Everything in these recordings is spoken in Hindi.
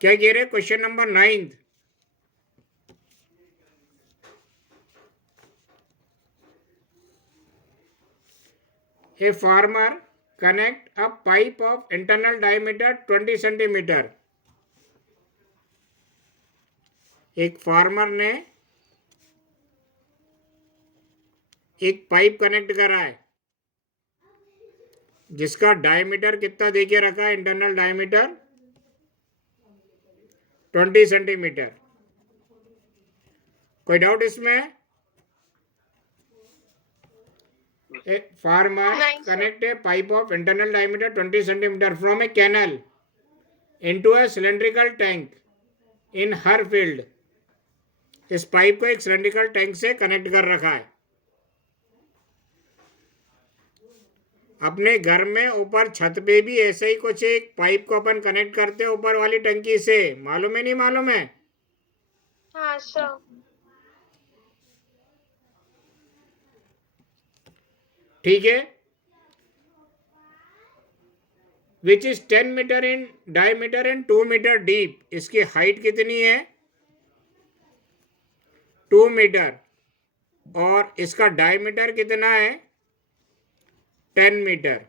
क्या कह रहे? Question number 9। A farmer connect a pipe of internal diameter 20 centimetre. एक फार्मर ने एक पाइप कनेक्ट करा है जिसका डायमीटर कितना देके रखा है? Internal diameter 20 centimetre. कोई डाउट इसमें? A farmer connect a pipe of internal diameter 20 centimeter from a canal into a cylindrical tank in her field। इस पाइप को एक सिलेंड्रिकल टैंक से कनेक्ट कर रखा है अपने घर में। ऊपर छत पे भी ऐसे ही कुछ एक पाइप को अपन कनेक्ट करते हैं ऊपर वाली टंकी से। मालूम है नहीं मालूम है? हाँ सर। ठीक है। Which is 10 metre in diameter and 2 metre deep. इसकी हाइट कितनी है? 2 मीटर। और इसका डायमीटर कितना है? 10 मीटर।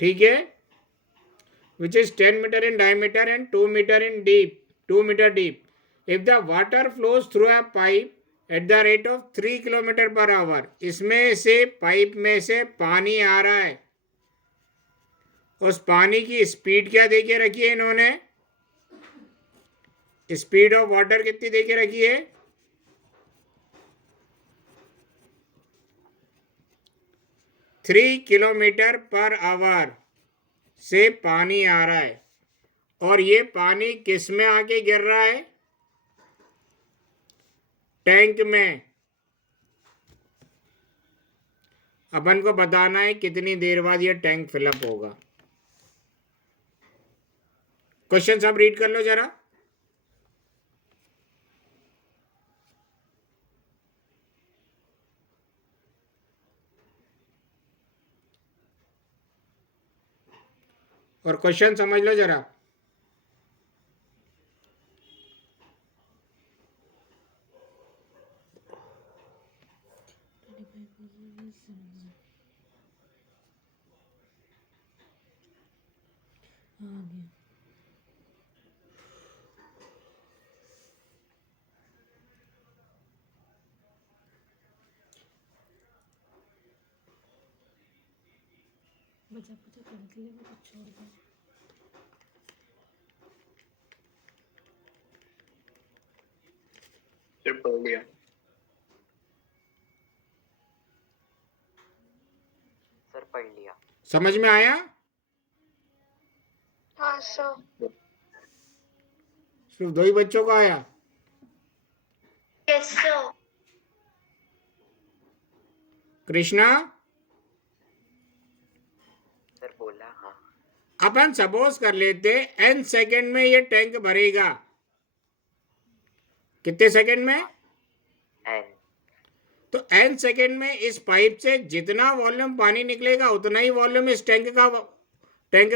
ठीक है। Which is 10 metre in diameter and 2 metre in deep, 2 metre deep. If the water flows through a pipe at the rate of 3 kilometre per hour. इसमें से पाइप में से पानी आ रहा है, उस पानी की स्पीड क्या देके रखी है इन्होंने? स्पीड ऑफ वाटर कितनी देके रखी है? 3 किलोमीटर पर आवर से पानी आ रहा है। और ये पानी किस में आके गिर रहा है? टैंक में। अपन को बताना है कितनी देर बाद ये टैंक फिलअप होगा। क्वेश्चन सब रीड कर लो जरा। और क्वेश्चन समझ लो जरा। बचा बचा करने के लिए वो कुछ छोड़ दो। सर पढ़ लिया। सर पढ़ लिया। समझ में आया? हाँ सर। सिर्फ 2 ही बच्चों का आया? Yes sir. कृष्णा सर बोला हाँ। अपन सपोज कर लेते n सेकेंड में ये टैंक भरेगा। कितने सेकेंड में? एन। तो n सेकेंड में इस पाइप से जितना वॉल्यूम पानी निकलेगा उतना ही वॉल्यूम इस टैंक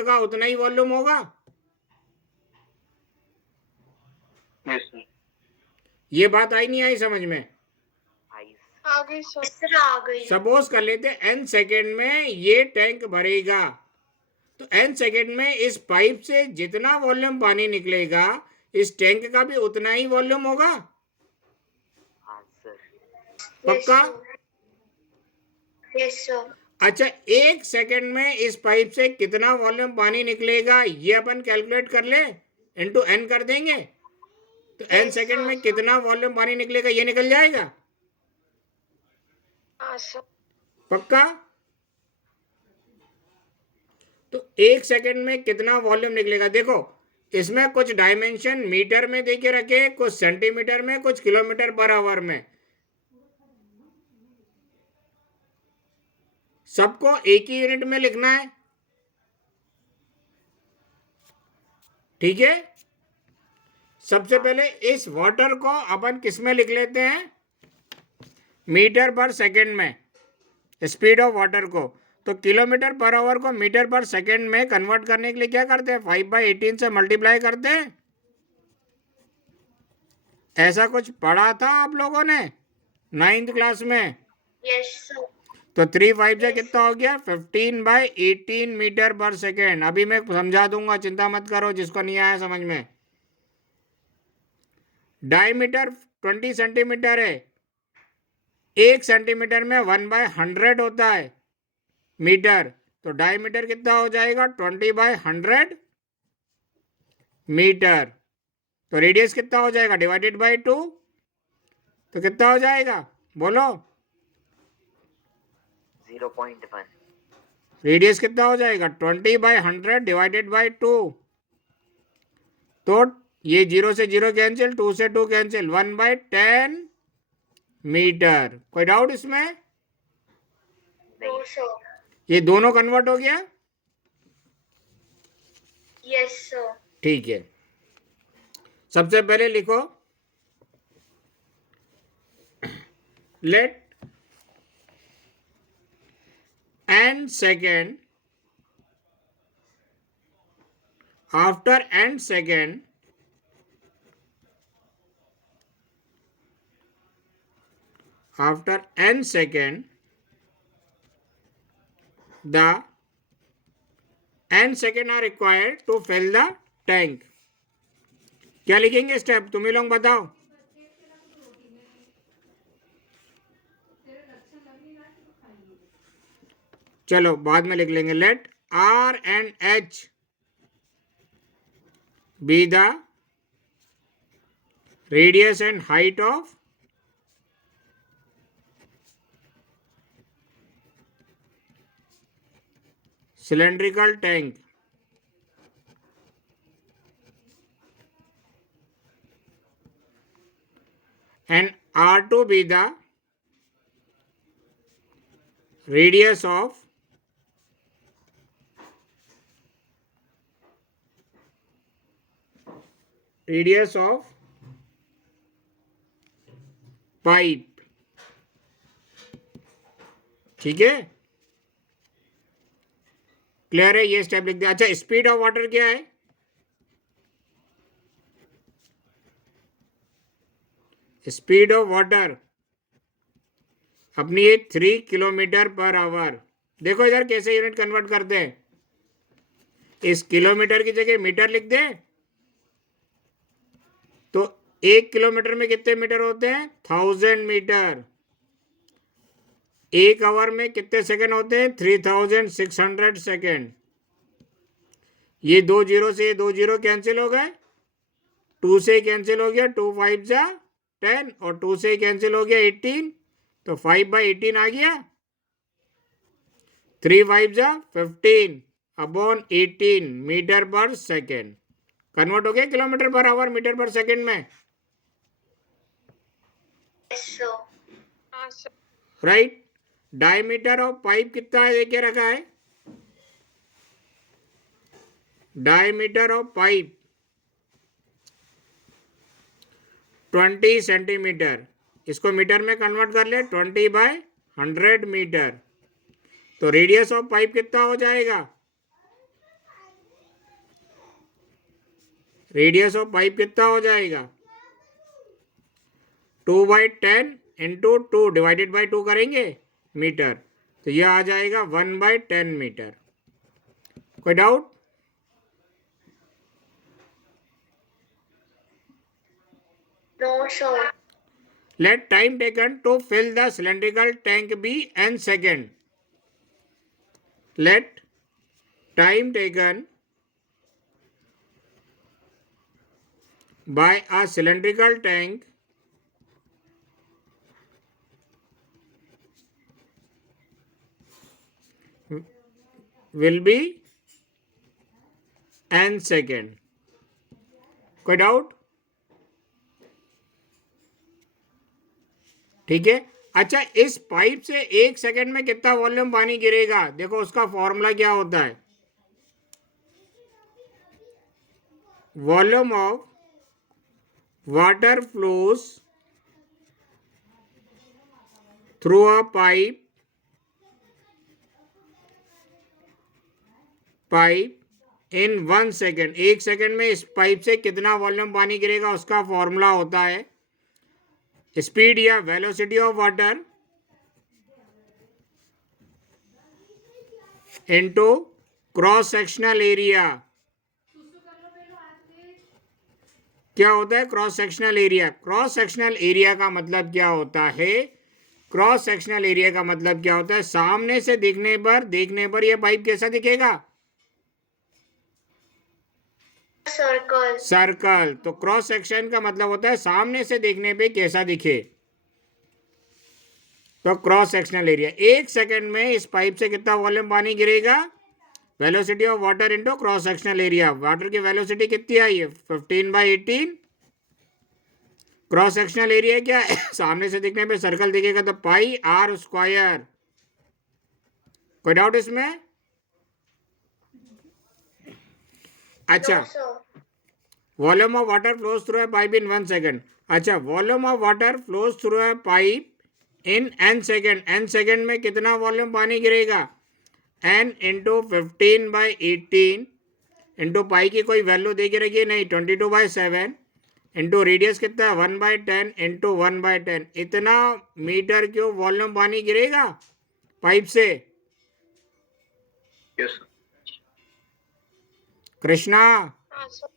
का उतना ही वॉल्यूम होगा। Yes sir. ये बात आई नहीं आई समझ में? आई। आ गई सर। आ गई। सपोज कर लेते n सेकेंड में ये टैंक भरेगा। तो n सेकेंड में इस पाइप से जितना वॉल्यूम पानी निकलेगा इस टैंक का भी उतना ही वॉल्यूम होगा। हाँ सर। पक्का? Yes sir. अच्छा, 1 सेकेंड में इस पाइप से कितना वॉल्यूम पानी निकलेगा ये अपन कैलकुलेट कर ले, इनटू n कर देंगे। तो n सेकेंड में कितना वॉल्यूम पानी निकलेगा ये निकल जाएगा। हाँ सर। पक्का? तो 1 सेकेंड में कितना वॉल्यूम निकलेगा? देखो इसमें कुछ डायमेंशन मीटर में देके रखे, कुछ सेंटीमीटर में, कुछ किलोमीटर पर आवर में। सबको एक ही यूनिट में लिखना है। ठीक है। सबसे पहले इस वाटर को अपन किस में लिख लेते हैं? मीटर पर सेकेंड में। स्पीड ऑफ वाटर को। तो किलोमीटर पर आवर को मीटर पर सेकेंड में कन्वर्ट करने के लिए क्या करते हैं, 5/18 से मल्टीप्लाई करते हैं। ऐसा कुछ पढ़ा था आप लोगों ने 9th क्लास में। Yes, sir. तो 3 5 से कितना हो गया, 15/18 मीटर पर सेकेंड। अभी मैं समझा दूंगा, चिंता मत करो जिसको नहीं आया समझ में। डायमीटर 20 सेंटीमीटर है, 1 सेंटीमीटर में 1/100 होता है मीटर। तो डायमीटर कितना हो जाएगा, 20/100 मीटर। तो रेडियस कितना हो जाएगा, डिवाइडेड बाय 2। तो कितना हो जाएगा बोलो, 0.1। रेडियस कितना हो जाएगा, 20/100 डिवाइडेड बाय 2। तो ये 0 से 0 कैंसिल, 2 से 2 कैंसिल, 1/10 मीटर। कोई डाउट इसमें? No, sir. ये दोनों कन्वर्ट हो गया, Yes, sir. ठीक है। सबसे पहले लिखो, late n second after n second the n second are required to fill the tank। क्या लिखेंगे स्टेप, तुम ही लोग बताओ। चलो बाद में लिख लेंगे। Let R and H be the radius and height of cylindrical tank। And R2 be the radius of pipe. ठीक है, क्लियर है, ये स्टेप लिख दिया। अच्छा, स्पीड ऑफ वाटर क्या है, स्पीड ऑफ वाटर अपनी ये 3 किलोमीटर पर आवर। देखो इधर कैसे यूनिट कन्वर्ट करते हैं, इस किलोमीटर की जगह मीटर लिख दें तो 1 किलोमीटर में कितने मीटर होते हैं, 1000 मीटर। 1 आवर में कितने सेकंड होते हैं, 3600 सेकंड। ये 2 जीरो से 2 जीरो कैंसिल हो गए, 2 से कैंसिल हो गया, 2 5 जा 10 और 2 से कैंसिल हो गया 18। तो 5/18 आ गया, 3 5 जा 15/18 मीटर पर सेकेंड। कन्वर्ट हो गया किलोमीटर पर आवर मीटर पर सेकेंड में, Yes, sir. हाँ, sir. Right. Diameter of pipe कितना है देखे रखा है, डायमीटर ऑफ पाइप 20 सेंटीमीटर। इसको मीटर में कन्वर्ट कर ले, 20/100 मीटर। तो रेडियस ऑफ पाइप कितना हो जाएगा, रेडियस ऑफ पाइप कितना हो जाएगा, 2/10 इंटू 2 डिवाइडेड बाई 2 करेंगे मीटर। तो यह आ जाएगा 1/10 मीटर। कोई doubt? No, sir. Let time taken to fill the cylindrical tank be n second। Let time taken by a cylindrical tank will be n second। कोई डाउट? ठीक है। अच्छा, इस पाइप से 1 सेकंड में कितना वॉल्यूम पानी गिरेगा, देखो उसका फॉर्मूला क्या होता है, volume of water flows through a pipe pipe in 1 second, 1 second में इस पाइप से कितना वॉल्यूम पानी गिरेगा उसका फॉर्मूला होता है स्पीड या velocity of water into cross sectional area. क्या होता है cross sectional area? Cross sectional area का मतलब क्या होता है? क्रॉस सेक्शनल एरिया का मतलब क्या होता है? सामने से देखने पर यह पाइप कैसा दिखेगा? सर्कल। सर्कल। तो क्रॉस सेक्शन का मतलब होता है सामने से देखने पे कैसा दिखे। तो क्रॉस सेक्शनल एरिया। 1 सेकंड में इस पाइप से कितना वॉल्यूम पानी गिरेगा? Velocity of water into cross sectional area. Water की वेलोसिटी कितनी आई है? 15/18। क्रॉस सेक्शनल एरिया क्या है? सामने से दिखने पे सर्कल दिखेगा तो पाई आर स्क्वायर। कोई डाउट इसमें? अच्छा, No, sir. Volume of water flows through a pipe in 1 second. अच्छा, volume of water flows through a pipe in n second. n second में कितना वॉल्यूम पानी गिरेगा? n इंटू 15/18 इंटू पाई की कोई वैल्यू दे के रखिए नहीं, 22/7 इंटू रेडियस कितना है 1/10 इंटू 1/10। इतना मीटर क्यूब वॉल्यूम पानी गिरेगा पाइप से। Yes, sir. कृष्णा, हाँ सर।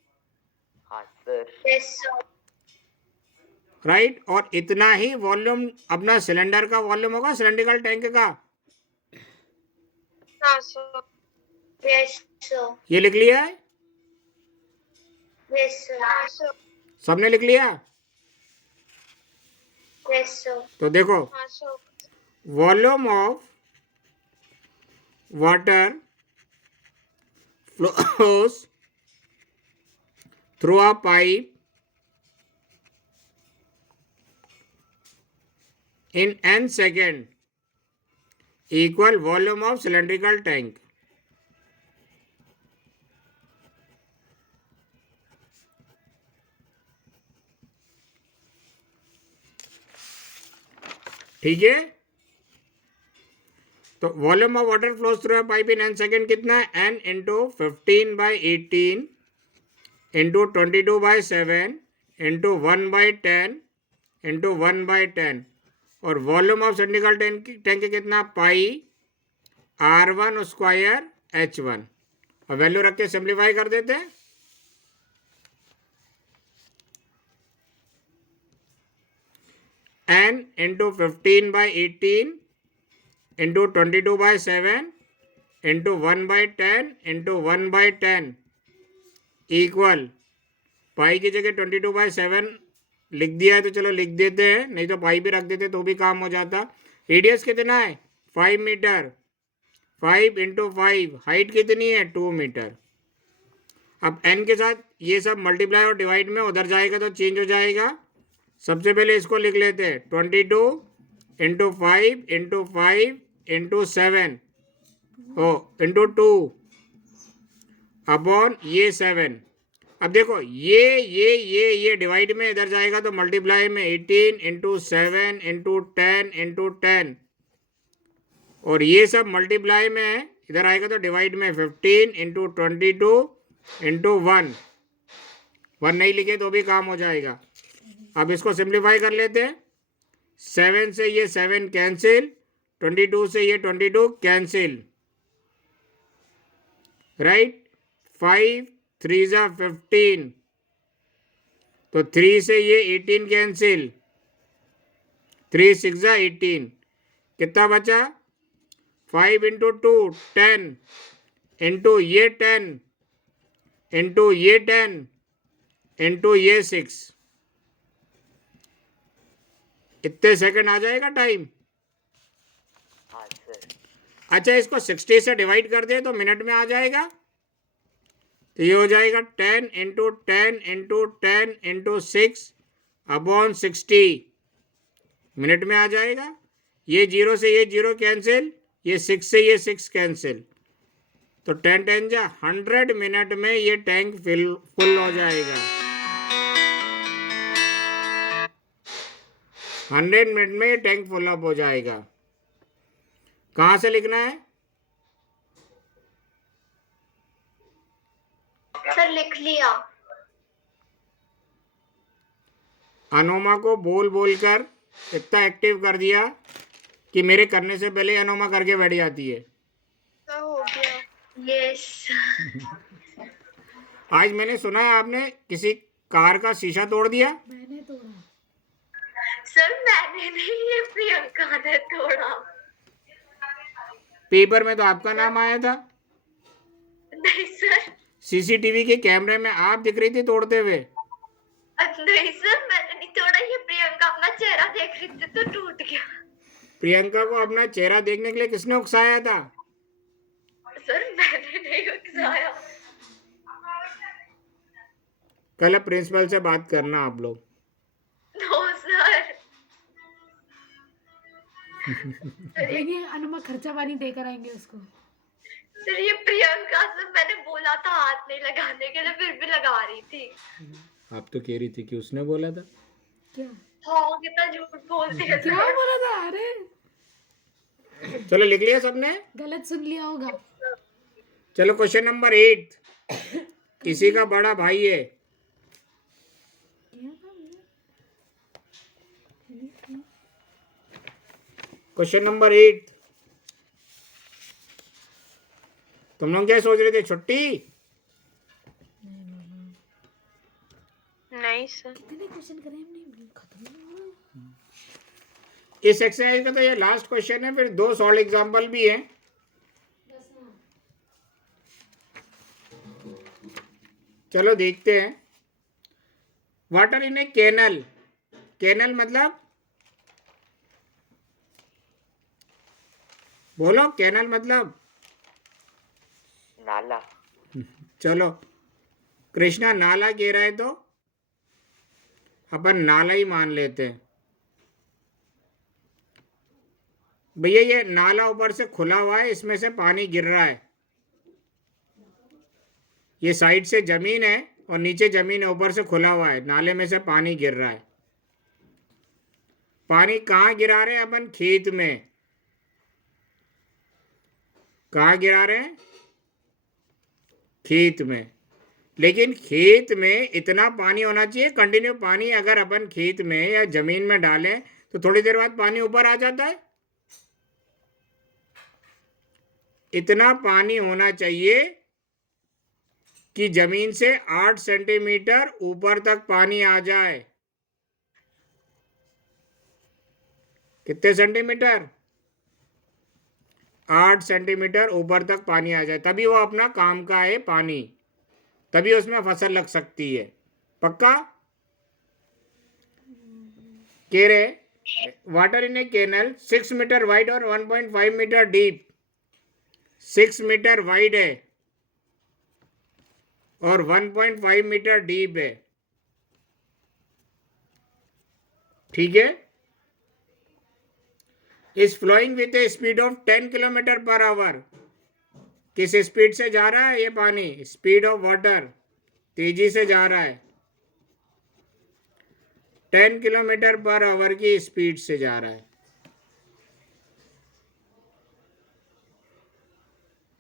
Yes, sir. राइट। और इतना ही वॉल्यूम अपना सिलेंडर का वॉल्यूम होगा, सिलेंड्रिकल टैंक का। हाँ, sir. Yes, sir. ये लिख लिया है? Yes, sir. हाँ, sir. सबने लिख लिया? Yes, sir. तो देखो, हाँ, sir. Volume of water flows through a pipe in n second equal volume of cylindrical tank. ठीक है? तो volume of water flows through a pipe in n second कितना है? n into 15/18 into 22/7 into 1/10 into 1/10। और वॉल्यूम ऑफ सिलिंड्रिकल टैंक कितना? पाई R1 स्क्वायर H1। और वैल्यू रख के सिंप्लीफाई कर देते हैं। n into 15/18 into 22/7 into 1/10 into 1/10 equal pi की जगह 22/7 लिख दिया है तो चलो लिख देते हैं, नहीं तो पाई भी रख देते तो भी काम हो जाता। रेडियस कितना है? 5 मीटर। 5 इंटू 5 हाइट कितनी है? 2 मीटर। अब n के साथ ये सब मल्टीप्लाई और डिवाइड में उधर जाएगा तो चेंज हो जाएगा। सबसे पहले इसको लिख लेते हैं 22 into 5 into 5 into 7 into 2 upon ये 7। अब देखो ये डिवाइड में इधर जाएगा तो मल्टीप्लाई में 18 इंटू 7 इंटू 10 इंटू 10। और ये सब मल्टीप्लाई में इधर आएगा तो डिवाइड में 15 इंटू 22 इंटू 1 नहीं लिखे तो भी काम हो जाएगा। अब इसको सिंप्लीफाई कर लेते हैं। 7 से ये 7 कैंसिल, 22 से ये 22 कैंसिल, राइट। 5 3 ज़ा 15, तो 3 से ये 18 कैंसिल, 3 6 ज़ा 18। कितना बचा? 5 इंटू 2 10 इंटू ये 10 इंटू ये 10 इंटू ये 6। इतने सेकंड आ जाएगा टाइम। हाँ सर। अच्छा, इसको 60 से डिवाइड कर दे तो मिनट में आ जाएगा। तो ये हो जाएगा 10 into 10 into 10 into 6 upon 60, minute में आ जाएगा। ये 0 से ये 0 कैंसिल, ये 6 से ये 6 कैंसिल, तो 10 10 जा 100 मिनट में ये टैंक फुल हो जाएगा। 100 मिनट में ये टैंक फुल अप हो जाएगा। कहाँ से लिखना है? सर लिख लिया। अनोमा को बोल बोल कर इतना एक्टिव कर दिया कि मेरे करने से पहले अनोमा करके बैठ जाती है। सर हो गया। यस। आज मैंने सुना है आपने किसी कार का शीशा तोड़ दिया। मैंने तोड़ा। सर मैंने नहीं, ये प्रियंका ने तोड़ा। पेपर में तो आपका नाम आया था। नहीं सर। सीसीटीवी के कैमरे में आप दिख रही थी तोड़ते हुए। नहीं सर, मैंने नहीं तोड़ा। ये प्रियंका अपना चेहरा देख रही थी तो टूट गया। प्रियंका को अपना चेहरा देखने के लिए किसने उकसाया था? सर मैंने नहीं उकसाया। कल प्रिंसिपल से बात करना आप लोग। No sir. ये अनुमा खर्चा पानी देकर आएंगे उसको। सर ये प्रियंका से मैंने बोला था हाथ नहीं लगाने के लिए, फिर भी लगा रही थी। आप तो कह रही थी कि उसने बोला था। क्या हाँ कितना झूठ बोलती है क्या सर। बोला था? अरे चलो लिख लिया सबने? गलत सुन लिया होगा। चलो क्वेश्चन नंबर 8। किसी का बड़ा भाई है। क्या था ये? Question number 8। तुम लोग क्या सोच रहे थे, छुट्टी? नहीं सर। कितने क्वेश्चन करे हमने, खत्म नहीं हुआ। इस एक्सरसाइज का तो ये लास्ट क्वेश्चन है, फिर 2 सॉल्व एग्जाम्पल भी हैं। चलो देखते हैं। Water in a canal. Canal मतलब बोलो, कैनल मतलब नाला। चलो कृष्णा नाला कह रहा है तो अपन नाला ही मान लेते हैं। भैया ये नाला ऊपर से खुला हुआ है, इसमें से पानी गिर रहा है। ये साइड से जमीन है और नीचे जमीन है, ऊपर से खुला हुआ है, नाले में से पानी गिर रहा है। पानी कहाँ गिरा रहे हैं अपन? खेत में। कहाँ गिरा रहे हैं? खेत में। लेकिन खेत में इतना पानी होना चाहिए कंटिन्यू पानी। अगर अपन खेत में या जमीन में डालें तो थोड़ी देर बाद पानी ऊपर आ जाता है। इतना पानी होना चाहिए कि जमीन से 8 सेंटीमीटर ऊपर तक पानी आ जाए। कितने सेंटीमीटर? 8 सेंटीमीटर ऊपर तक पानी आ जाए, तभी वो अपना काम का है पानी, तभी उसमें फसल लग सकती है। पक्का? कह रहे water in a canal 6 metre wide और 1.5 मीटर डीप। 6 मीटर वाइड है और 1.5 मीटर डीप है। ठीक है। Is flowing with a speed of 10 kilometre per hour. किस स्पीड से जा रहा है ये पानी? स्पीड ऑफ वाटर, तेजी से जा रहा है। 10 किलोमीटर पर आवर की स्पीड से जा रहा है।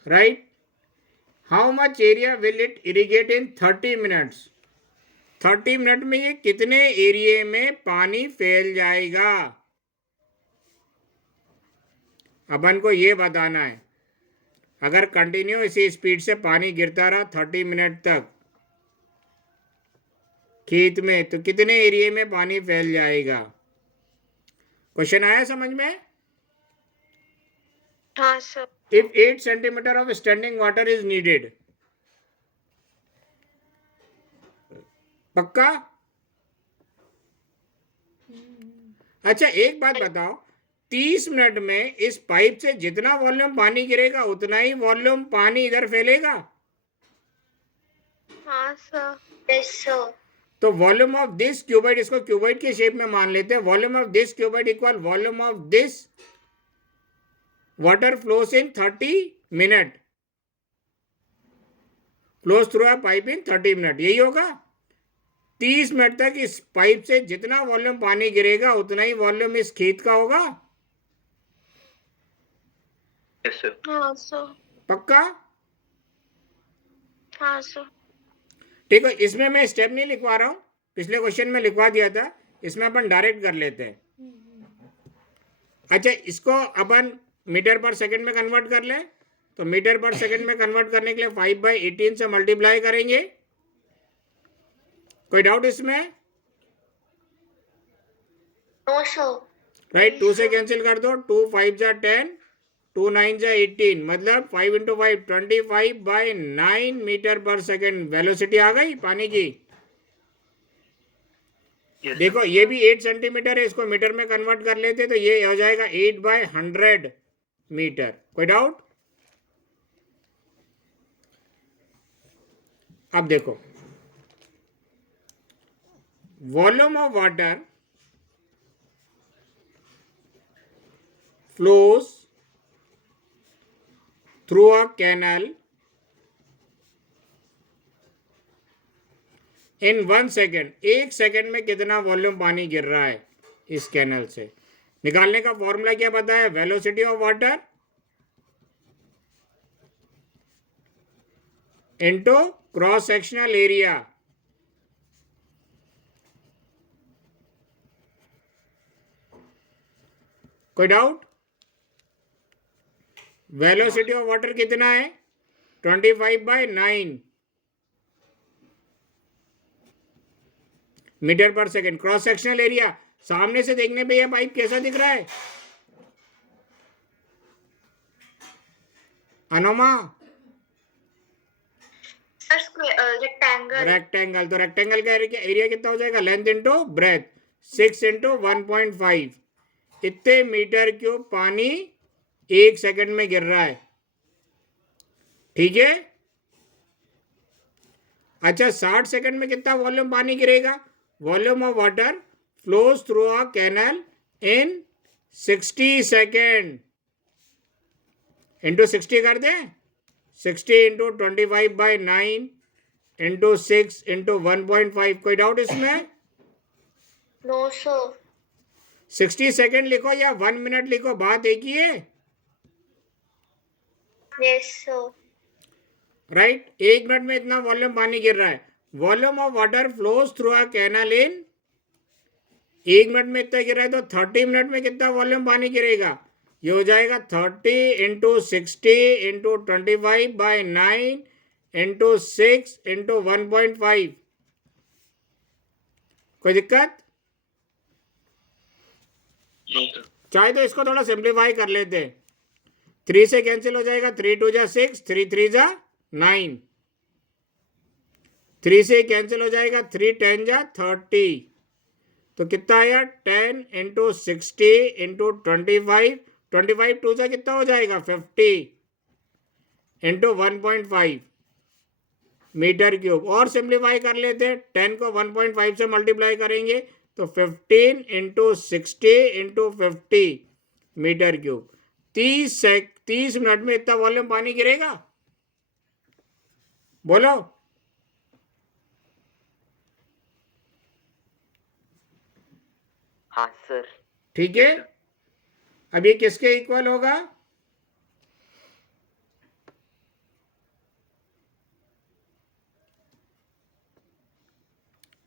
Right. How much area will it irrigate in 30 minutes? 30 minute में ये कितने एरिया में पानी फैल जाएगा? अपन को ये बताना है। अगर कंटिन्यू इसी स्पीड से पानी गिरता रहा 30 मिनट तक खेत में, तो कितने एरिया में पानी फैल जाएगा? क्वेश्चन आया समझ में? हाँ sir. If 8 centimetre of standing water is needed. पक्का? अच्छा एक बात बताओ, 30 मिनट में इस पाइप से जितना वॉल्यूम पानी गिरेगा उतना ही वॉल्यूम पानी इधर फैलेगा। हाँ सर। Yes sir. तो वॉल्यूम ऑफ दिस क्यूबाइड, इसको क्यूबाइड के शेप में मान लेते हैं। Volume of this cuboid equal volume of this water flows in 30 minute, flows through a pipe in 30 minute. यही होगा। 30 मिनट तक इस पाइप से जितना वॉल्यूम पानी गिरेगा उतना ही वॉल्यूम इस खेत का होगा। Yes sir. हाँ सर। पक्का? हाँ सर। ठीक है, इसमें मैं स्टेप नहीं लिखवा रहा हूँ, पिछले क्वेश्चन में लिखवा दिया था, इसमें अपन डायरेक्ट कर लेते हैं। अच्छा, इसको अपन मीटर पर सेकंड में कन्वर्ट कर लें, तो मीटर पर सेकंड में कन्वर्ट करने के लिए 5/18 से मल्टीप्लाई करेंगे। कोई डाउट इसमें? No sir. राइट, 2 से कैंसिल कर दो, 2 5 जा 10, 2 9 जा 18, मतलब 5 × 5 25/9 मीटर पर सेकंड वेलोसिटी आ गई पानी की। Yes, देखो ये भी 8 सेंटीमीटर है, इसको मीटर में कन्वर्ट कर लेते तो ये हो जाएगा 8/100 मीटर। कोई डाउट? अब देखो, volume of water flows through a canal in 1 second. 1 second में कितना वॉल्यूम पानी गिर रहा है इस कैनल से, निकालने का फॉर्मूला क्या पता है? Velocity of water into cross sectional area. कोई डाउट? वेलोसिटी ऑफ वाटर कितना है? 25/9 मीटर पर सेकेंड। क्रॉस सेक्शनल एरिया, सामने से देखने पे यह पाइप कैसा दिख रहा है अनुमा? रेक्टेंगल। रेक्टेंगल, तो रेक्टेंगल का एरिया कितना हो जाएगा? लेंथ इंटू ब्रेथ, 6 × 1.5, इतने मीटर क्यूब पानी 1 सेकंड में गिर रहा है। ठीक है। अच्छा, 60 सेकंड में कितना वॉल्यूम पानी गिरेगा? Volume of water flows through a canal in 60 second into 60 कर दें, 60 × 25/9 इंटू 6 × 1.5। कोई डाउट इसमें? No sir. 60 सेकेंड लिखो या 1 मिनट लिखो, बात एक ही है। Yes sir. राइट, 1 मिनट में इतना वॉल्यूम पानी गिर रहा है। Volume of water flows through a canal in, 1 minute में इतना गिर रहा है, तो 30 मिनट में कितना वॉल्यूम पानी गिरेगा? ये हो जाएगा 30 × 60 × 25/9 इंटू 6 × 1.5। कोई दिक्कत? no, sir. चाहे तो इसको थोड़ा सिंप्लीफाई कर लेते हैं। 3 से कैंसिल हो जाएगा, 3 2 जा 6, 3 3 जा 9, 3 से कैंसिल हो जाएगा, 3 10 जा 30, तो कितना आया? 10 × 60 × 25, 25 2 से कितना हो जाएगा? 50 × 1.5 मीटर क्यूब। और सिंप्लीफाई कर लेते हैं, 10 को 1.5 से मल्टीप्लाई करेंगे तो 15 × 60 × 50 मीटर क्यूब। 30 मिनट में इतना वॉल्यूम पानी गिरेगा? बोलो। हाँ सर। ठीक है, अब ये किसके इक्वल होगा?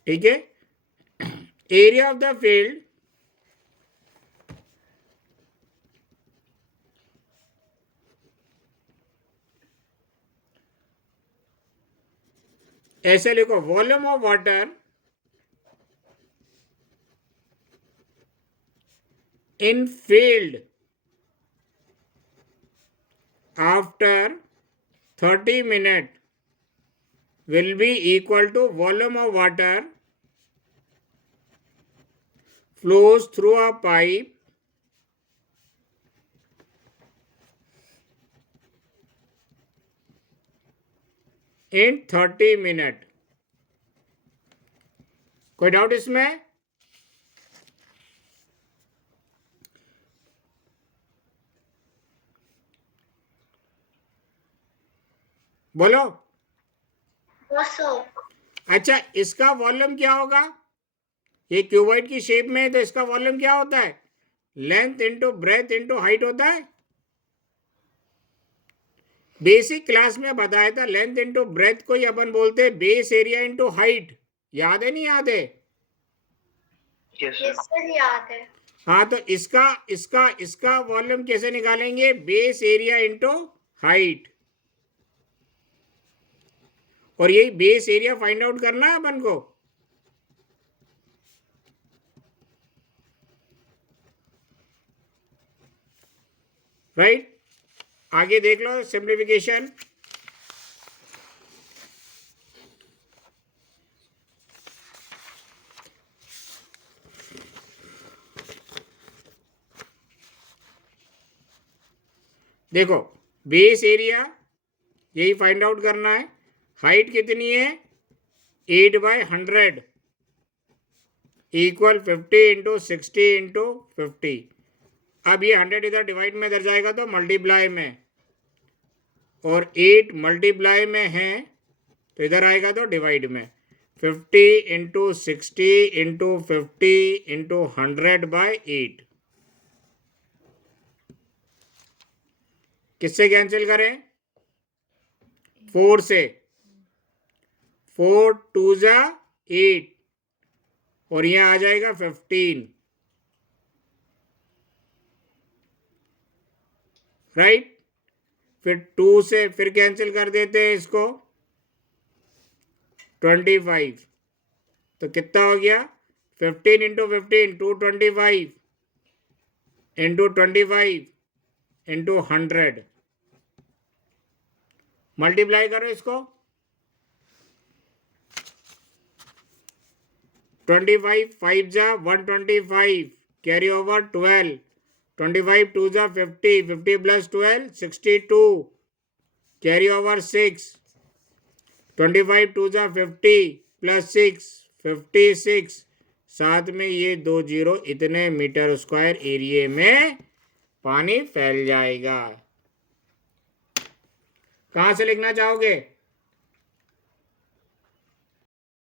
ठीक है, एरिया ऑफ द फील्ड ऐसे लिखो, volume of water in field after 30 minutes will be equal to volume of water flows through a pipe in 30 minutes। कोई डाउट इसमें? बोलो। No sir. अच्छा, इसका वॉल्यूम क्या होगा? ये क्यूबॉइड की शेप में है, तो इसका वॉल्यूम क्या होता है? Length into breadth into height होता है। बेसिक क्लास में बताया था लेंथ इंटू ब्रेथ को ही अपन बोलते हैं बेस एरिया इंटू हाइट। याद है नहीं याद है? यस ये सर। सर याद है। हाँ, तो इसका इसका इसका वॉल्यूम कैसे निकालेंगे? Base area into height. और यही बेस एरिया फाइंड आउट करना है अपन को। राइट, आगे देख लो सिंप्लीफिकेशन। देखो बेस एरिया यही फाइंड आउट करना है। हाइट कितनी है? 8/100 इक्वल 50 इंटू 60 इंटू 50। अब ये 100 इधर डिवाइड में इधर जाएगा तो मल्टीप्लाई में, और 8 मल्टीप्लाई में है तो इधर आएगा तो डिवाइड में। 50 इंटू 60 इंटू 50 इंटू 100/8। किससे कैंसिल करें? 4 से। 4 2 जा 8 और यहाँ आ जाएगा 15। राइट, फिर 2 से फिर कैंसिल कर देते हैं इसको, 25। तो कितना हो गया? 15 इंटू 15 225 इंटू 25 इंटू 100। मल्टीप्लाई करो इसको। 25 5 जा 125 कैरी ओवर 12। 25 2 जा 50 50 प्लस 12 62 कैरी ओवर 6। 25 2 जा 50 प्लस 6 56। साथ में ये 2 जीरो, इतने मीटर स्क्वायर एरिया में पानी फैल जाएगा। कहाँ से लिखना चाहोगे?